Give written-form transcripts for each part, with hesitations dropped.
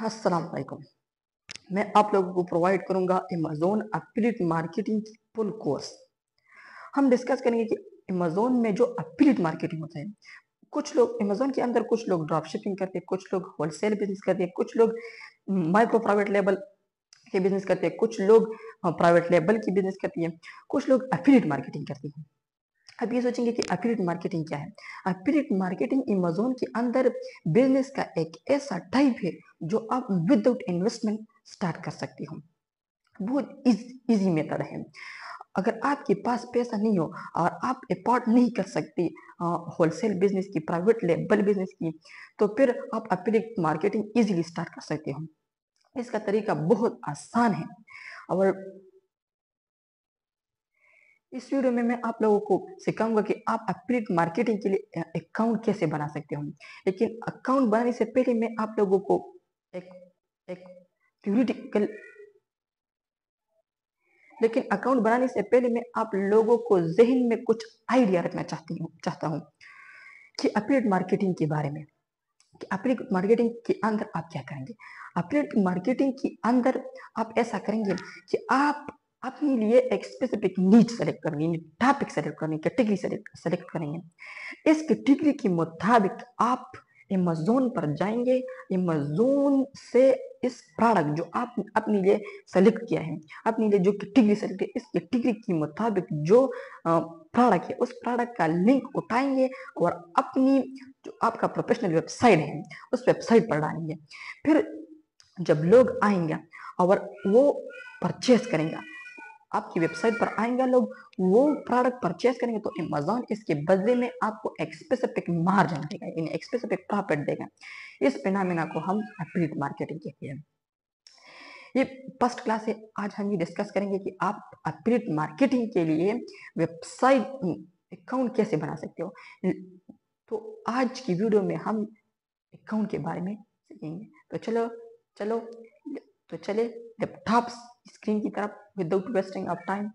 अस्सलाम वालेकुम। मैं आप लोगों को प्रोवाइड करूंगा अमेज़न एफिलिएट मार्केटिंग की फुल कोर्स। हम डिस्कस करेंगे कि अमेज़न में जो एफिलिएट मार्केटिंग होता है, कुछ लोग अमेज़न के अंदर कुछ लोग ड्रॉप शिपिंग करते हैं, कुछ लोग होलसेल बिजनेस करते हैं, कुछ लोग माइक्रो प्राइवेट लेबल के बिजनेस करते हैं, कुछ लोग प्राइवेट लेबल की बिजनेस करती हैं, कुछ लोग एफिलिएट मार्केटिंग करते हैं। अब ये सोचेंगे कि एफिलिएट मार्केटिंग क्या है। एफिलिएट मार्केटिंग अमेज़न के अंदर बिजनेस का एक ऐसा टाइप है जो आप विदाउट इन्वेस्टमेंट स्टार्ट कर सकते हो। बहुत इजी मेथड है। अगर आपके पास पैसा नहीं हो और आप अफोर्ड नहीं कर सकते होलसेल बिजनेस की, प्राइवेट लेबल बिजनेस की, तो फिर आप एफिलिएट मार्केटिंग इजीली स्टार्ट कर सकते हो। इसका तरीका बहुत आसान है और इस वीडियो में मैं आप लोगों को सिखाऊंगा कि आप एफिलिएट मार्केटिंग के लिए अकाउंट कैसे बना सकते हो। लेकिन अकाउंट बनाने से पहले मैं आप लोगों को एक एक थ्योरेटिकल लेकिन अकाउंट बनाने से पहले मैं आप लोगों को जहन में कुछ आइडिया रखना चाहता हूँ कि एफिलिएट मार्केटिंग के बारे में, कि एफिलिएट मार्केटिंग के अंदर आप क्या करेंगे। एफिलिएट मार्केटिंग के अंदर आप ऐसा करेंगे कि आप अपने लिए एक स्पेसिफिक नीड सेलेक्ट करेंगे, टॉपिक सेलेक्ट करेंगे, कैटेगरी सेलेक्ट करेंगे। इस कैटेगरी के मुताबिक आप अमेज़न पर जाएंगे। अमेज़न से इस प्रोडक्ट जो आप अपने लिए सेलेक्ट किया है, अपने लिए जो कैटेगरी सेलेक्ट है, इस कैटेगरी के मुताबिक जो प्रोडक्ट है, उस प्रोडक्ट का लिंक उठाएंगे और अपनी जो आपका प्रोफेशनल वेबसाइट है उस वेबसाइट पर डालेंगे। फिर जब लोग आएंगे और वो परचेस करेंगे, आपकी वेबसाइट पर आएंगे लोग, वो प्रोडक्ट परचेस करेंगे, तो अमेज़न इसके बदले में आपको एक स्पेसिफिक मार्जिन देगा, एक स्पेसिफिक प्रॉफिट देगा। इस फिनोमेना को हम एफिलिएट मार्केटिंग कहते हैं। ये फर्स्ट क्लास है। आज हम ये डिस्कस करेंगे कि आप एफिलिएट मार्केटिंग के लिए वेबसाइट अकाउंट कैसे बना सकते हो। तो आज की वीडियो में हम अकाउंट के बारे में सीखेंगे। तो चलो चलो तो चले लैपटॉप स्क्रीन की तरफ without wasting of time,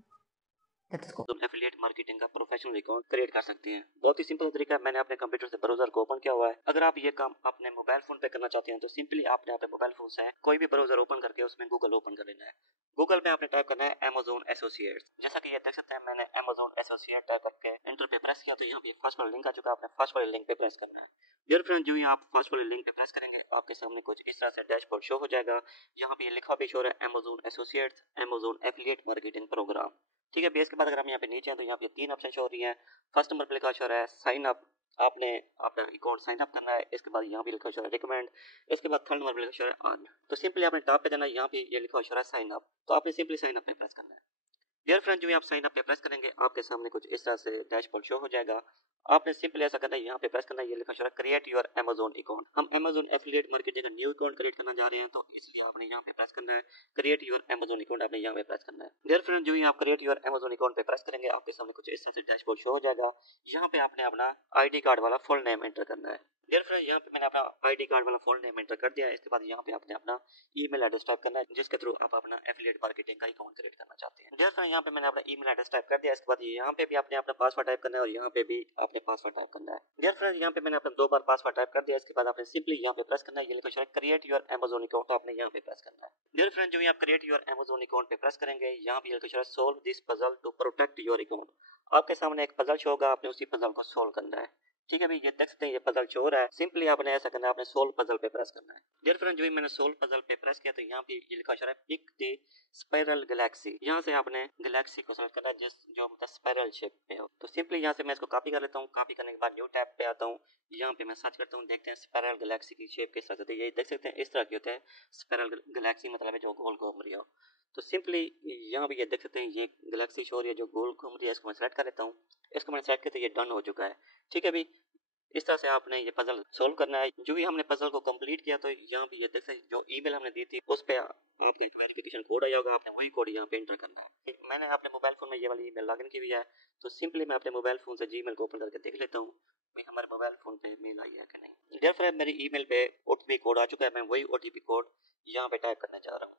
let's go. तुम एफिलिएट मार्केटिंग का प्रोफेशनल अकाउंट क्रिएट कर सकते हैं। बहुत ही सिंपल तरीका है। मैंने अपने कंप्यूटर से ब्राउजर को ओपन किया हुआ है। अगर आप ये काम अपने मोबाइल फोन पे करना चाहते हैं तो सिंपली आपने अपने मोबाइल फोन से कोई भी ब्राउजर ओपन करके उसमें गूगल ओपन कर लेना है। गूगल में आपने टाइप करना है अमेज़न एसोसिएट्स। जैसा कि ये देख सकते हैं, मैंने अमेज़न एसोसिएट टाइप करके एंटर पे प्रेस किया तो यहाँ पे फर्स्ट वाला लिंक आ चुका है। आपने फर्स्ट वाले लिंक पे प्रेस करना है। डियर फ्रेंड, जो ही आप फर्स्ट वाले लिंक पे प्रेस करेंगे आपके सामने कुछ इस तरह से डैशबोर्ड शो हो जाएगा। यहाँ पे लिखा भी शो है Amazon Associates Amazon affiliate marketing programme. ठीक है, बेस के बाद अगर हम यहाँ पे नीचे हैं तो यहाँ पे तीन ऑप्शन शो हो रही हैं। फर्स्ट नंबर पे लिखा शो है साइन अप। आपने अपना अकाउंट साइन अप करना है। इसके बाद यहाँ पे लिखा शो है रिकमेंड। इसके बाद थर्ड नंबर पे लिखा शो है अर्न। तो सिंपली आपने टॉप पे जाना है, यहाँ पे ये लिखा शो है साइन अप, तो आपने सिंपली साइन अप पे प्रेस करना है। डियर फ्रेंड, जो आप साइन अप पे प्रेस करेंगे आपके सामने कुछ इस तरह से डैशबोर्ड शो हो जाएगा। आपने सिंपली ऐसा करना है, यहाँ पे प्रेस करना है, ये लिखा है क्रिएट योर अमेज़न अकाउंट। हम अमेज़न एफिलिएट मार्केटिंग का न्यू अकाउंट क्रिएट करना जा रहे हैं, तो इसलिए आपने यहाँ पे प्रेस करना है क्रिएट योर अमेज़न अकाउंट। आपने यहाँ पे प्रेस करना है। डियर फ्रेंड, जो ही आप क्रिएट योर अमेज़न अकाउंट पे प्रेस करेंगे आपके सामने कुछ इस तरह से डैशबोर्ड शो हो जाएगा। यहाँ पे आपने अपना आईडी कार्ड वाला फुल नेम एंटर करना है। डियर फ्रेंड, यहाँ पे मैंने अपना आईडी कार्ड वाला फुल नेम एंटर कर दिया है। इसके बाद यहाँ पे आपने अपना ईमेल एड्रेस टाइप करना है जिसके थ्रू आप अपना एफिलिएट मार्केटिंग का अकाउंट क्रिएट करना चाहते हैं। डियर फ्रेंड, यहाँ पे मैंने अपना ईमेल एड्रेस टाइप कर दिया। इसके बाद यहाँ पे भी आपने अपना पासवर्ड टाइप करना है और यहाँ पे भी आपने पासवर्ड टाइप करना है। डियर फ्रेंड, यहाँ पे मैंने अपना 2 बार पासवर्ड टाइप कर दिया। इसके बाद आपने सिंपली यहाँ पे प्रेस करना है, ये लिखा है क्रिएट योर अमेज़न अकाउंट, आपने यहाँ पे प्रेस करना है। डियर फ्रेंड, जो आप क्रिएट योर अमेज़न अकाउंट पे प्रेस करेंगे यहाँ पे लिखा है solve this puzzle to protect your account. आपके सामने एक पजल शो होगा, आपने उसी पजल को सोल्व करना है। ठीक है भाई, ये देख सकते हैं ये पजल शो हो रहा है। सिंपली आपने ऐसा करना है, आपने सोल्व पजल पे प्रेस करना है। डियर फ्रेंड, जो मैंने सोल्व पजल पे प्रेस किया तो यहाँ पे ये लिखा है पिक द स्पाइरल गैलेक्सी। यहाँ से आपने गैलेक्सी को सेलेक्ट करना है जिस जो मतलब स्पाइरल शेप पे हो। तो सिंपली यहाँ से मैं इसको कॉपी कर लेता हूँ। कॉपी करने के बाद न्यू टैब पे आता हूँ। यहाँ पे मैं सर्च करता हूँ, देखते हैं स्पाइरल गैलेक्सी की शेप किस तरह से। ये देख सकते हैं इस तरह की होते हैं स्पाइरल गैलेक्सी, मतलब है जो गोल घूम रही हो। तो सिंपली यहाँ पे ये देख सकते हैं ये गैलेक्सी शो हो रही है जो गोल घूम रही है। इसको मैं सेलेक्ट कर लेता हूँ। इसको मैंने सेलेक्ट किया तो ये डन हो चुका है। ठीक है भाई, इस तरह से आपने ये पजल सोल्व करना है। जो भी हमने पजल को कंप्लीट किया तो यहाँ पे ये देख सकते जो ईमेल हमने दी थी उस पे आपका एक वेरिफिकेशन कोड आया होगा, आपने वही कोड यहाँ पे एंटर करना है। मैंने अपने मोबाइल फोन में ये वाली ईमेल लॉगिन की हुई है, तो सिंपली मैं अपने मोबाइल फोन से जीमेल को ओपन करके देख लेता हूँ मैं हमारे मोबाइल फोन पे मेल आई है कि नहीं। डियर फ्रेंड, मेरी ईमेल पे ओटीपी कोड आ चुका है। मैं वही ओटीपी कोड यहाँ पे टाइप करने जा रहा हूँ।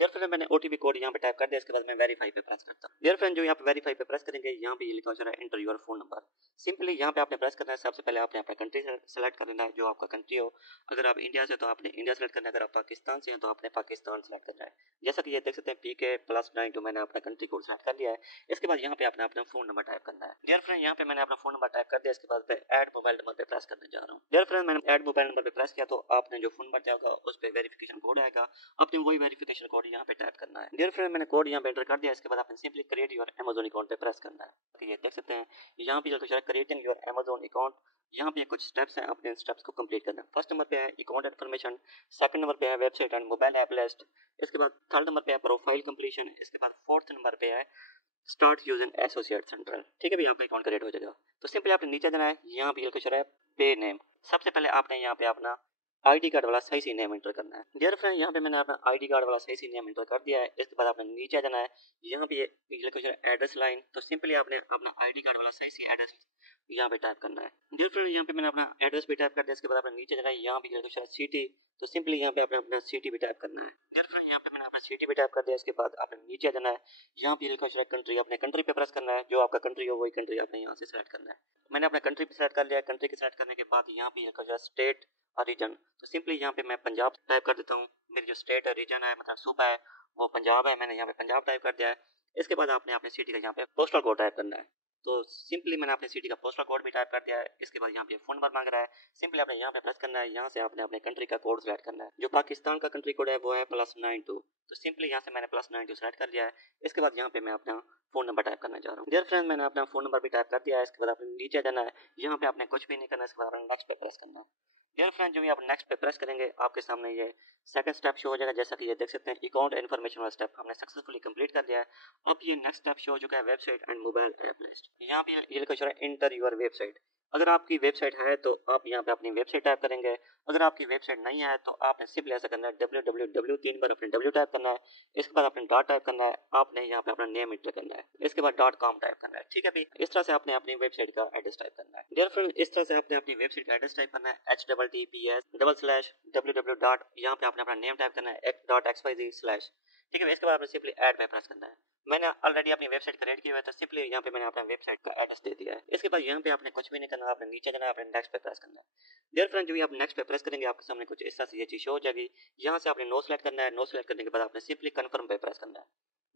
डियर फ्रेंड मैंने OTP कोड यहाँ पे टाइप कर दिया, इसके बाद मैं वेरीफाई पे प्रेस करता हूँ। डियर फ्रेंड जो यहाँ पे वेरीफाई पे प्रेस करेंगे, यहाँ पे ये लिखा हुआ है enter your phone number. Simply यहाँ पे आपने प्रेस करना है। सबसे पहले आपने अपना कंट्री सेलेक्ट कर लेना है, जो आपका कंट्री हो। अगर आप इंडिया से तो आपने इंडिया सेलेक्ट करना है, अगर आप पाकिस्तान से हैं तो आपने पाकिस्तान सेलेक्ट करना है। जैसा कि ये देख सकते हैं PK+92 मैंने अपना कंट्री कोड सेलेक्ट कर लिया है। इसके बाद यहाँ पे आपने अपना फोन नंबर टाइप करना है। डियर फ्रेंड यहाँ पे मैंने अपना फोन नंबर टाइप कर दिया, इसके बाद ऐड मोबाइल नंबर पे प्रेस करने जा रहा हूँ। डियर फ्रेंड मैंने ऐड मोबाइल नंबर पे प्रेस किया, तो आपने जो फोन नंबर दिया होगा उस पे वेरिफिकेशन कोड आएगा, आपने वही वेरिफिकेशन कोड यहाँ पे टाइप करना है। डियर फ्रेंड मैंने कोड यहाँ पे एंटर कर दिया, इसके बाद आपने simply create your Amazon account पे प्रेस करना है। तो ये देख सकते हैं यहाँ पे जो क्रिएटिंग योर अमेज़न अकाउंट, यहाँ पे कुछ स्टेप्स हैं, आपने इन स्टेप्स को कंप्लीट करना है। फर्स्ट नंबर पे है अकाउंट इन्फॉर्मेशन, सेकंड नंबर पे है website and mobile app list, इसके बाद थर्ड नंबर पे है प्रोफाइल कंप्लीशन, इसके बाद फोर्थ नंबर पे है स्टार्ट यूजिंग एसोसिएट सेंट्रल। ठीक है भाई, आपका अकाउंट क्रिएट हो जाएगा। तो सिंपली आपने नीचे देना है, यहाँ पे कुछ है पे नेम। सबसे पहले आपने यहाँ पे अपना ID कार्ड वाला सही सी नेम एंटर करना है। डियर फ्रेंड यहाँ पे मैंने अपना ID कार्ड वाला सही सी नेम एंटर कर दिया है। इसके बाद आपने नीचे जाना है, यहाँ पे कुछ एड्रेस लाइन, तो सिंपली आपने अपना ID कार्ड वाला सही सी एड्रेस यहाँ पे टाइप करना है। डियर फ्रेंड यहाँ पे मैंने अपना एड्रेस भी टाइप कर दिया, इसके बाद आपने नीचे जाना है, यहाँ पे कुछ सिटी, तो सिंपली यहाँ पे आपने अपना सिटी भी टाइप करना है। डियर फ्रेंड यहाँ पे मैंने अपना सिटी भी टाइप कर दिया, इसके बाद आपने नीचे जाना है, यहाँ पे कुछ कंट्री, अपने कंट्री पे प्रेस करना है। जो आपका कंट्री हो वही कंट्री आपने यहाँ से सेलेक्ट करना है। मैंने अपना कंट्री पे सेलेक्ट कर लिया। कंट्री के सेलेक्ट करने के बाद यहाँ पे कुछ स्टेट और रीजन, तो सिंपली यहाँ पे मैं पंजाब टाइप कर देता हूँ। मेरी जो स्टेट है, रीजन है, मतलब सूबा है, वो पंजाब है, मैंने यहाँ पे पंजाब टाइप कर दिया है। इसके बाद आपने अपने सिटी का यहाँ पे पोस्टल कोड टाइप करना है, तो सिंपली मैंने अपने सिटी का पोस्टल कोड भी टाइप कर दिया है। इसके बाद यहाँ पे फोन नंबर मांग रहा है, सिंपली आपने यहाँ पे प्रेस करना है। यहाँ से आपने अपने कंट्री का कोड सेलेक्ट करना है। जो पाकिस्तान का कंट्री कोड है वो है +92, तो सिंपली यहाँ से मैंने +92 सेलेक्ट कर लिया है। इसके बाद यहाँ पे मैं अपना फोन नंबर टाइप करना चाह रहा हूँ। डियर फ्रेंड मैंने अपना फोन नंबर भी टाइप कर दिया है। इसके बाद आपने नीचे जाना है, यहाँ पे आपने कुछ भी नहीं करना, इसके बाद आपने नेक्स्ट पे प्रेस करना है। डियर फ्रेंड जो भी आप नेक्स्ट पे प्रेस करेंगे, आपके सामने ये सेकंड स्टेप शो हो जाएगा। जैसा कि ये देख सकते हैं अकाउंट इन्फॉर्मेशन वाला स्टेप हमने सक्सेसफुली कंप्लीट कर दिया है। अब ये नेक्स्ट स्टेप शो हो चुका है website and mobile app list. यहाँ पे ये लिखा है एंटर योर वेबसाइट। अगर आपकी वेबसाइट है तो आप यहाँ पे अपनी वेबसाइट टाइप करेंगे। अगर आपकी वेबसाइट नहीं है तो आपने सिंपली ऐसा करना है, www 3 बार अपने w टाइप करना है। इसके बाद अपने डॉट टाइप करना है, आपने यहाँ पे अपना नेम एंटर करना है। इसके बाद .com टाइप करना है। ठीक है भाई, इस तरह से आपने अपनी वेबसाइट का एड्रेस टाइप करना है। डियर फ्रेंड इस तरह से आपने अपनी वेबसाइट का एड्रेस टाइप करना है, https://www. यहाँ पे आपने अपना नेम टाइप करना है .xyz/। ठीक है, इसके बाद आपने सिंपली ऐड पे प्रेस करना है। मैंने ऑलरेडी अपनी वेबसाइट क्रिएट की हुई है, तो सिंपली यहाँ पे मैंने अपना वेबसाइट का एड्रेस दे दिया है। इसके बाद यहाँ पे आपने कुछ भी नहीं करना, आपने नीचे जाना है, आपने नेक्स्ट पे प्रेस करना है। डियर फ्रेंड जो भी आप नेक्स्ट पे प्रेस करेंगे, आपके सामने कुछ इस तरह से ये चीज हो जाएगी। यहाँ से आपने नो सेलेक्ट करना है। नो सेलेक्ट करने के बाद आपने सिंपली कन्फर्म पे प्रेस करना है।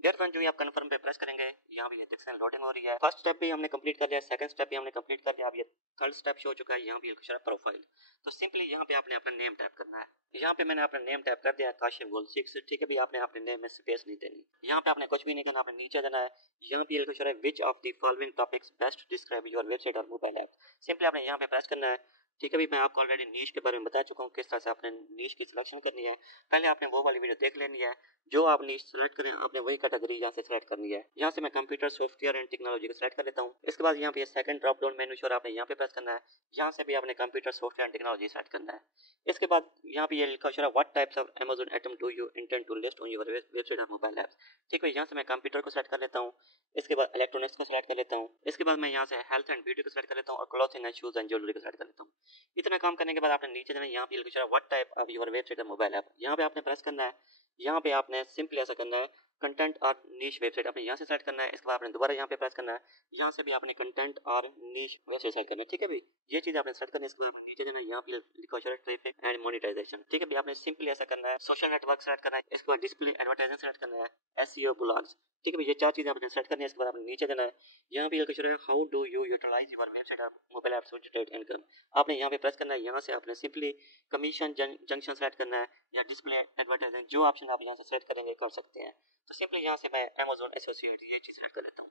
डियर फ्रेंड जो भी आप कन्फर्म पे प्रेस करेंगे, यहाँ पे ये देख सकते हैं लोडिंग हो रही है। फर्स्ट स्टेप भी हमने कंप्लीट कर लिया, सेकंड स्टेप भी हमने कंप्लीट कर लिया। अब ये थर्ड स्टेप शो हो चुका है, यहाँ पे लिखा है प्रोफाइल, तो सिंपली यहाँ पे आपने अपना नेम टाइप करना है। यहाँ पे मैंने अपना नेम टाइप कर दिया काशिफ गोल 6। ठीक है भी, आपने अपने नेम में स्पेस नहीं देनी। यहाँ पे आपने कुछ भी नहीं करना, आपने नीचे जाना है। यहाँ पे लिखा है which of the following topics best describe your website और मोबाइल ऐप। सिंपली आपने यहाँ पे प्रेस करना है। ठीक है भाई, मैं आपको ऑलरेडी नीश के बारे में बता चुका हूँ किस तरह से आपने नीश की सिलेक्शन करनी है। पहले आपने वो वाली वीडियो देख लेनी है। जो आप नीश सेलेक्ट करें, आपने वही कैटेगरी यहाँ से सेलेक्ट करनी है। यहाँ से मैं कंप्यूटर सॉफ्टवेयर एंड टेक्नोलॉजी को सेलेक्ट कर लेता हूँ। इसके बाद यहाँ पे second drop down menu show, आपने यहाँ पे प्रेस करना है। यहाँ से भी आपने computer software and technology select करना है। इसके बाद यहाँ पे ये लिखा है what types of Amazon item do you intend to list on your website और मोबाइल ऐप्स। ठीक है, यहाँ से मैं कंप्यूटर को सेलेक्ट कर लेता हूँ। इसके बाद इलेक्ट्रॉनिक्स को सेलेक्ट कर लेता हूँ। इसके बाद मैं यहाँ से हेल्थ एंड ब्यूटी को सेलेक्ट कर लेता हूँ और clothing and shoes and jewellery को सेलेक्ट कर लेता हूँ। इतना काम करने के बाद आपने नीचे जाना है, यहाँ पे लिखा है what type of your website और मोबाइल ऐप। यहाँ पे आपने प्रेस करना है। यहाँ पे आपने सिंपली ऐसा करना है कंटेंट और नीश वेबसाइट, आपने यहाँ से सेलेक्ट करना है। इसके बाद आपने दोबारा यहाँ पे प्रेस करना है। यहाँ से भी आपने कंटेंट और नीश वेबसाइट सेलेक्ट करना है। ठीक है भाई, ये चीज आपने सेलेक्ट करनी है। इसके बाद नीचे जाना है, यहाँ पे लिखा है ट्रैफिक एंड मोनेटाइजेशन। ठीक है भाई, आपने सिंपली ऐसा करना है। सोशल नेटवर्क सेलेक्ट करना है। इसके बाद डिस्प्ले एडवर्टाइजिंग सेलेक्ट करना है, SEO ब्लॉग्स। ठीक है भाई, ये चार चीजें आपने सेलेक्ट करनी है। इसके बाद आपने नीचे जाना है, यहाँ पे लिखा है how do you utilize your website और mobile apps to generate income. आपने यहाँ पे प्रेस करना है। यहाँ से आपने सिंपली कमीशन जंक्शन सेलेक्ट करना है या डिस्प्ले एडवर्टाइजिंग, जो ऑप्शन आप यहाँ से सेलेक्ट करेंगे कर सकते हैं। तो सिंपली यहाँ से मैं अमेज़न एसोसिएट ये चीज सेलेक्ट कर लेता हूँ।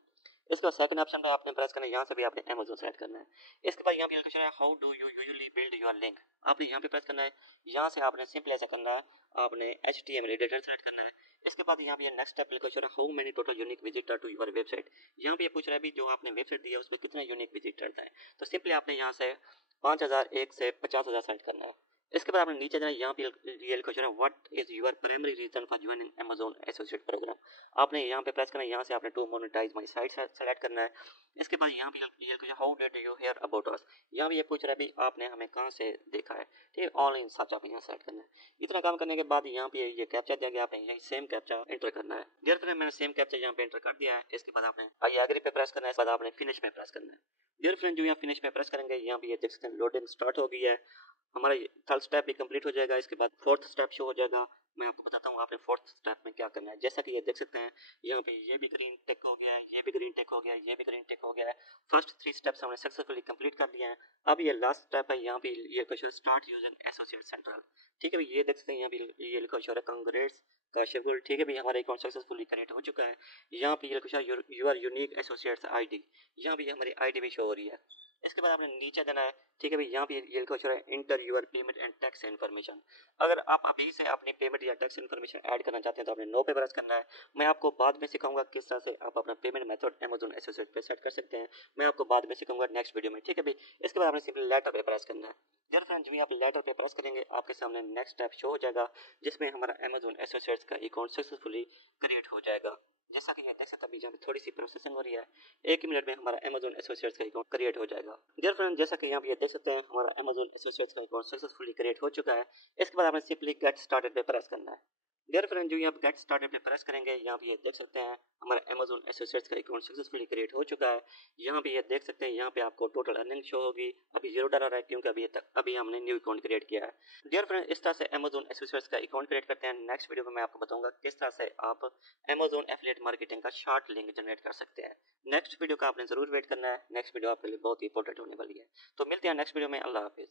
इसके बाद सेकंड ऑप्शन पे आपने प्रेस करना है। यहाँ से भी आपने अमेज़न सेलेक्ट करना है। इसके बाद यहाँ पे लिखा है how do you usually build your link. आपने यहाँ पे प्रेस करना है। यहाँ से आपने सिंपली ऐसा करना है, आपने HTML एडिटर सेलेक्ट करना है। इसके बाद यहाँ पे नेक्स्ट स्टेप लिखा है how many total unique visitor to your website. यहाँ पे पूछ रहा है भी जो आपने वेबसाइट दी है उसमें कितना यूनिक विजिटर है। तो सिंपली आपने यहाँ से 5001 से 50,000 सेलेक्ट करना है। इसके बाद आपने नीचे जाना, यहाँ पे ये लिखा है what is your primary reason for joining Amazon associate programme. आपने यहाँ पे प्रेस करना है, यहाँ से आपने to monetise my site select करना है। इसके बाद यहाँ पे ये लिखा है how did you hear about us. यहाँ भी ये पूछ रहा है भी आपने हमें कहाँ से देखा है, ठीक है, ऑनलाइन सर्च आप यहाँ सेलेक्ट करना है। इतना काम करने के बाद यहाँ पे ये कैप्चा दिया गया, आपने यही सेम कैप्चा एंटर करना है। डियर फ्रेंड, मैंने सेम कैप्चा यहाँ पे एंटर कर दिया है। इसके बाद आपने आई एग्री पे प्रेस करना है, इसके बाद आपने फिनिश में प्रेस करना है। डियर फ्रेंड, जो यहाँ फिनिश में प्रेस करेंगे, यहाँ पे ये देख सकते हैं लोडिंग स्टार्ट हो गई है, हमारा थर्ड स्टेप भी कंप्लीट हो जाएगा। इसके बाद फोर्थ स्टेप शो हो जाएगा। मैं आपको बताता हूँ आपने फोर्थ स्टेप में क्या करना है। जैसा कि ये देख सकते हैं, यहाँ पे ये भी ग्रीन टिक हो गया है, ये भी ग्रीन टिक हो गया है, ये भी ग्रीन टिक हो गया है। फर्स्ट 3 स्टेप्स हमने सक्सेसफुली कंप्लीट कर दिए हैं। अब ये लास्ट स्टेप है, यहाँ पे ये question start using associate central, ठीक है भाई। ये देख सकते हैं यहाँ पे ये लिखा है कांग्रेट्स का शेड्यूल, ठीक है भाई, हमारा अकाउंट सक्सेसफुली क्रिएट हो चुका है। यहाँ पे ये लिखा है योर यूनिक एसोसिएट्स आईडी, यहाँ पे हमारी आईडी भी शो हो रही है। इसके बाद आपने नीचे देना है, ठीक है भाई, यहाँ पे ये लिखा है enter your payment and tax information. अगर आप अभी से अपनी पेमेंट या टैक्स इन्फॉर्मेशन ऐड करना चाहते हैं तो आपने नो पे प्रेस करना है। मैं आपको बाद में सिखाऊंगा किस तरह से आप अपना पेमेंट मेथड अमेजोन एसोसिएट पे सेट कर सकते हैं। मैं आपको बाद में सिखाऊंगा नेक्स्ट वीडियो में, ठीक है भाई। इसके बाद आपने सिंपली लेटर पे प्रेस करना है। डियर फ्रेंड्स, जो आप लेटर पे प्रेस करेंगे, आपके सामने नेक्स्ट स्टेप शो हो जाएगा, जिसमें हमारा अमेजोन एसोसिएट्स का अकाउंट सक्सेसफुली क्रिएट हो जाएगा। जैसा कि ये देख सकते हैं, अभी यहाँ पे थोड़ी सी प्रोसेसिंग हो रही है, 1 मिनट में हमारा अमेजोन एसोसिएट्स का अकाउंट क्रिएट हो जाएगा। डियर फ्रेंड, जैसा कि यहाँ पे ये देख सकते हैं, हमारा अमेजोन एसोसिएट्स का अकाउंट सक्सेसफुली क्रिएट हो चुका है। इसके बाद आपने सिंपली गेट स्टार्टेड पे प्रेस करना है। डियर फ्रेंड, जो आप गेट स्टार्टेड पे प्रेस करेंगे, यहाँ पे ये देख सकते हैं हमारा अमेजोन एसोसिएट्स का अकाउंट सक्सेसफुली क्रिएट हो चुका है। यहाँ पे ये देख सकते हैं, यहाँ पे आपको टोटल अर्निंग शो होगी। अभी $0 है क्योंकि अभी हमने न्यू अकाउंट क्रिएट किया है। डियर फ्रेंड, इस तरह से अमेजोन एसोसिएट्स का अकाउंट क्रिएट करते हैं। नेक्स्ट वीडियो में मैं आपको बताऊंगा किस तरह से आप अमेजोन एफिलिएट मार्केटिंग का शॉर्ट लिंक जनरेट कर सकते हैं। नेक्स्ट वीडियो का आपने जरूर वेट करना है, नेक्स्ट वीडियो आपके लिए बहुत ही इंपॉर्टेंट होने वाली है। तो मिलते हैं नेक्स्ट वीडियो में। अल्लाह हाफिज।